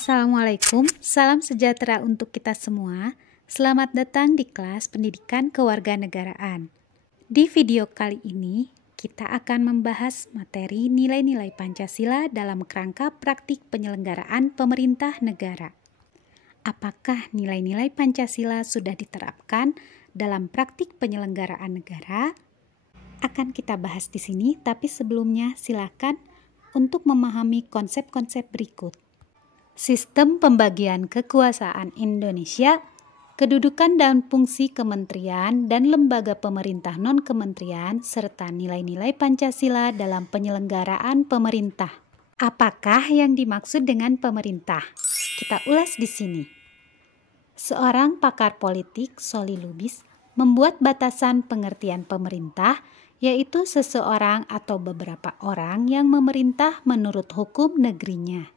Assalamualaikum, salam sejahtera untuk kita semua. Selamat datang di kelas Pendidikan Kewarganegaraan. Di video kali ini, kita akan membahas materi nilai-nilai Pancasila dalam kerangka praktik penyelenggaraan pemerintah negara. Apakah nilai-nilai Pancasila sudah diterapkan dalam praktik penyelenggaraan negara? Akan kita bahas di sini, tapi sebelumnya silakan untuk memahami konsep-konsep berikut. Sistem pembagian kekuasaan Indonesia, kedudukan dan fungsi kementerian dan lembaga pemerintah non-kementerian, serta nilai-nilai Pancasila dalam penyelenggaraan pemerintah. Apakah yang dimaksud dengan pemerintah? Kita ulas di sini. Seorang pakar politik, Solly Lubis, membuat batasan pengertian pemerintah, yaitu seseorang atau beberapa orang yang memerintah menurut hukum negerinya.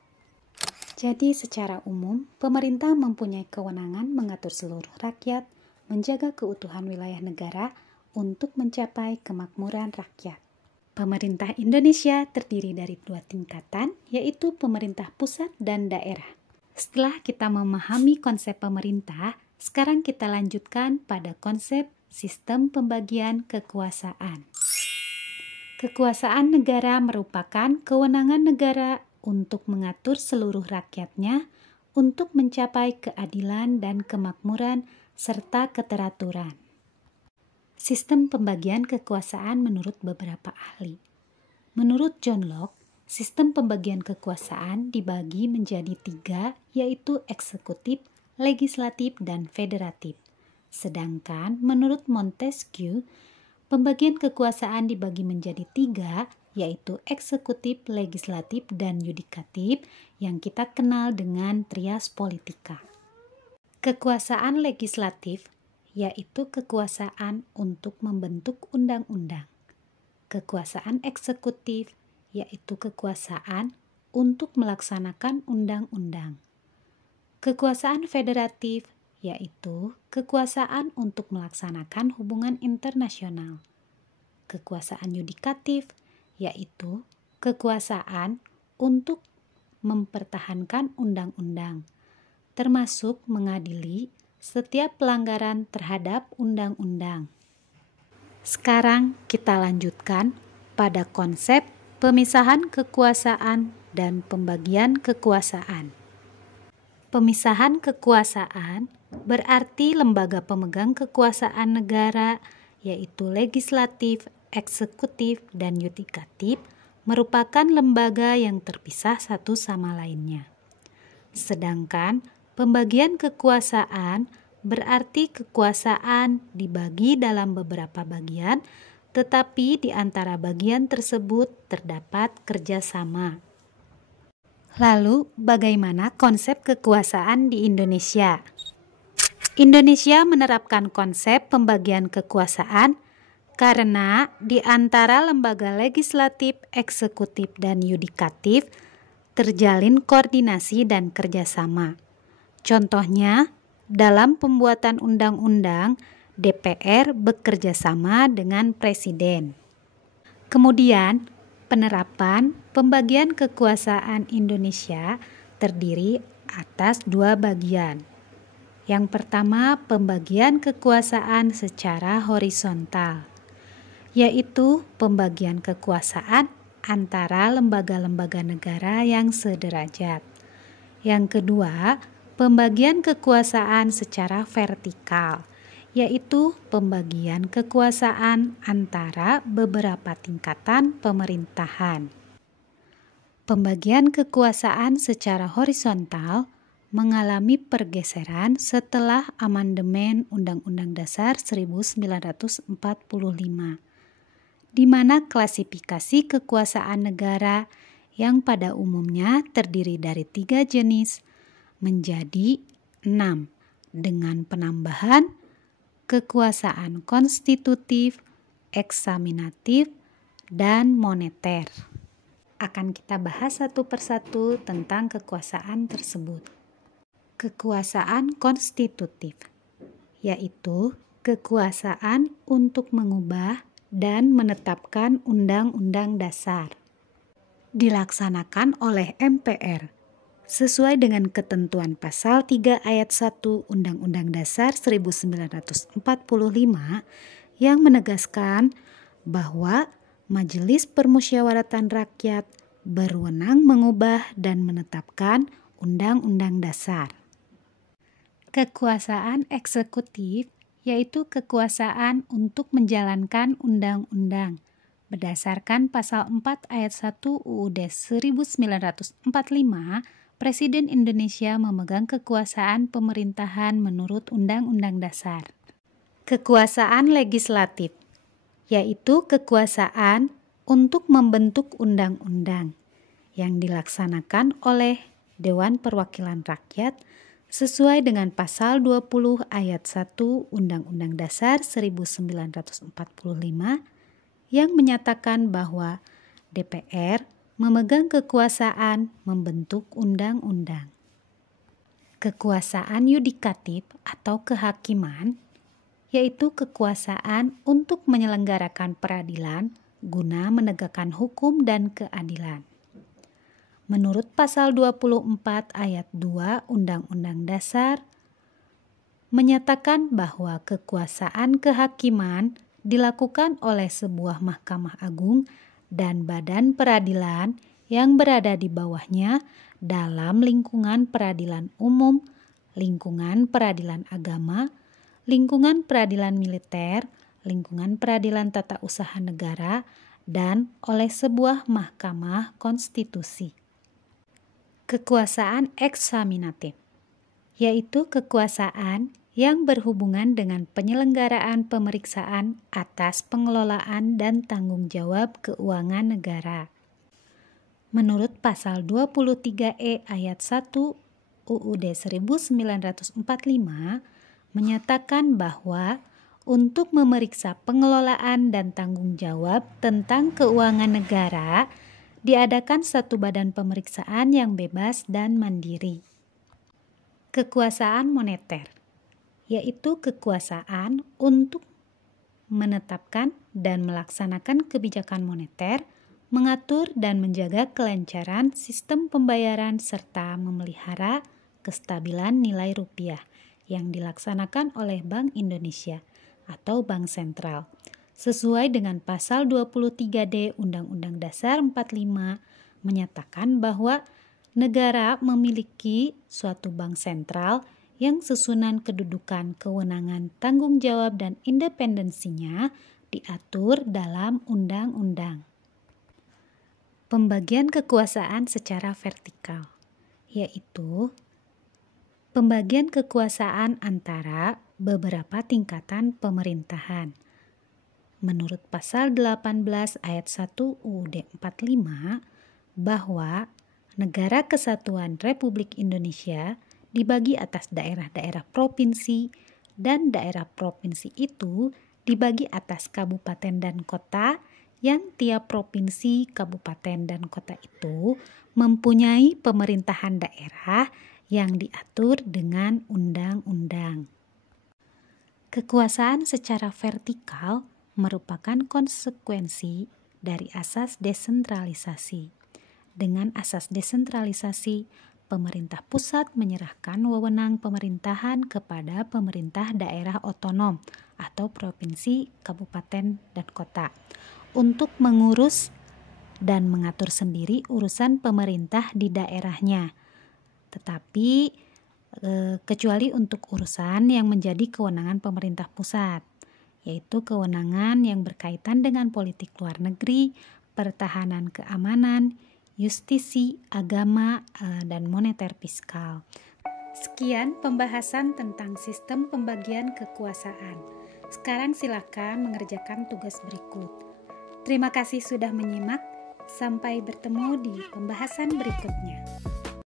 Jadi secara umum, pemerintah mempunyai kewenangan mengatur seluruh rakyat, menjaga keutuhan wilayah negara untuk mencapai kemakmuran rakyat. Pemerintah Indonesia terdiri dari 2 tingkatan, yaitu pemerintah pusat dan daerah. Setelah kita memahami konsep pemerintah, sekarang kita lanjutkan pada konsep sistem pembagian kekuasaan. Kekuasaan negara merupakan kewenangan negara untuk mengatur seluruh rakyatnya untuk mencapai keadilan dan kemakmuran serta keteraturan. Sistem pembagian kekuasaan menurut beberapa ahli. Menurut John Locke, sistem pembagian kekuasaan dibagi menjadi 3, yaitu eksekutif, legislatif, dan federatif. Sedangkan menurut Montesquieu, pembagian kekuasaan dibagi menjadi 3, yaitu eksekutif, legislatif, dan yudikatif yang kita kenal dengan trias politika. Kekuasaan legislatif yaitu kekuasaan untuk membentuk undang-undang. Kekuasaan eksekutif yaitu kekuasaan untuk melaksanakan undang-undang. Kekuasaan federatif yaitu kekuasaan untuk melaksanakan hubungan internasional. Kekuasaan yudikatif yaitu kekuasaan untuk mempertahankan undang-undang, termasuk mengadili setiap pelanggaran terhadap undang-undang. Sekarang kita lanjutkan pada konsep pemisahan kekuasaan dan pembagian kekuasaan. Pemisahan kekuasaan berarti lembaga pemegang kekuasaan negara, yaitu legislatif, eksekutif, dan yudikatif, merupakan lembaga yang terpisah satu sama lainnya. Sedangkan pembagian kekuasaan berarti kekuasaan dibagi dalam beberapa bagian, tetapi di antara bagian tersebut terdapat kerjasama. Lalu, bagaimana konsep kekuasaan di Indonesia? Indonesia menerapkan konsep pembagian kekuasaan karena di antara lembaga legislatif, eksekutif, dan yudikatif terjalin koordinasi dan kerjasama. Contohnya, dalam pembuatan undang-undang, DPR bekerja sama dengan Presiden. Kemudian, penerapan pembagian kekuasaan Indonesia terdiri atas 2 bagian. Yang pertama, pembagian kekuasaan secara horizontal, yaitu pembagian kekuasaan antara lembaga-lembaga negara yang sederajat. Yang kedua, pembagian kekuasaan secara vertikal, yaitu pembagian kekuasaan antara beberapa tingkatan pemerintahan. Pembagian kekuasaan secara horizontal mengalami pergeseran setelah amandemen Undang-Undang Dasar 1945. Di mana klasifikasi kekuasaan negara yang pada umumnya terdiri dari 3 jenis menjadi 6, dengan penambahan kekuasaan konstitutif, eksaminatif, dan moneter. Akan kita bahas satu persatu tentang kekuasaan tersebut. Kekuasaan konstitutif yaitu kekuasaan untuk mengubah dan menetapkan undang-undang dasar. Dilaksanakan oleh MPR sesuai dengan ketentuan pasal 3 ayat 1 Undang-Undang Dasar 1945 yang menegaskan bahwa Majelis Permusyawaratan Rakyat berwenang mengubah dan menetapkan Undang-Undang Dasar. Kekuasaan eksekutif yaitu kekuasaan untuk menjalankan undang-undang. Berdasarkan pasal 4 ayat 1 UUD 1945, Presiden Indonesia memegang kekuasaan pemerintahan menurut Undang-Undang Dasar. Kekuasaan legislatif yaitu kekuasaan untuk membentuk undang-undang yang dilaksanakan oleh Dewan Perwakilan Rakyat sesuai dengan pasal 20 ayat 1 Undang-Undang Dasar 1945 yang menyatakan bahwa DPR memegang kekuasaan membentuk undang-undang. Kekuasaan yudikatif atau kehakiman yaitu kekuasaan untuk menyelenggarakan peradilan guna menegakkan hukum dan keadilan. Menurut pasal 24 ayat 2 Undang-Undang Dasar menyatakan bahwa kekuasaan kehakiman dilakukan oleh sebuah Mahkamah Agung dan badan peradilan yang berada di bawahnya dalam lingkungan peradilan umum, lingkungan peradilan agama, lingkungan peradilan militer, lingkungan peradilan tata usaha negara, dan oleh sebuah mahkamah konstitusi. Kekuasaan eksaminatif yaitu kekuasaan yang berhubungan dengan penyelenggaraan pemeriksaan atas pengelolaan dan tanggung jawab keuangan negara. Menurut pasal 23E ayat 1 UUD 1945 menyatakan bahwa untuk memeriksa pengelolaan dan tanggung jawab tentang keuangan negara diadakan satu badan pemeriksaan yang bebas dan mandiri. Kekuasaan moneter yaitu kekuasaan untuk menetapkan dan melaksanakan kebijakan moneter, mengatur dan menjaga kelancaran sistem pembayaran serta memelihara kestabilan nilai rupiah yang dilaksanakan oleh Bank Indonesia atau Bank Sentral sesuai dengan pasal 23D Undang-Undang Dasar 45 menyatakan bahwa negara memiliki suatu bank sentral yang susunan kedudukan, kewenangan, tanggung jawab, dan independensinya diatur dalam undang-undang. Pembagian kekuasaan secara vertikal, yaitu pembagian kekuasaan antara beberapa tingkatan pemerintahan. Menurut pasal 18 ayat 1 UUD 45 bahwa Negara Kesatuan Republik Indonesia dibagi atas daerah-daerah provinsi dan daerah provinsi itu dibagi atas kabupaten dan kota yang tiap provinsi, kabupaten, dan kota itu mempunyai pemerintahan daerah yang diatur dengan undang-undang. Kekuasaan secara vertikal merupakan konsekuensi dari asas desentralisasi. Dengan asas desentralisasi, pemerintah pusat menyerahkan wewenang pemerintahan kepada pemerintah daerah otonom atau provinsi, kabupaten, dan kota untuk mengurus dan mengatur sendiri urusan pemerintah di daerahnya. Tetapi kecuali untuk urusan yang menjadi kewenangan pemerintah pusat, yaitu kewenangan yang berkaitan dengan politik luar negeri, pertahanan keamanan, justisi, agama, dan moneter fiskal. Sekian pembahasan tentang sistem pembagian kekuasaan. Sekarang silakan mengerjakan tugas berikut. Terima kasih sudah menyimak. Sampai bertemu di pembahasan berikutnya.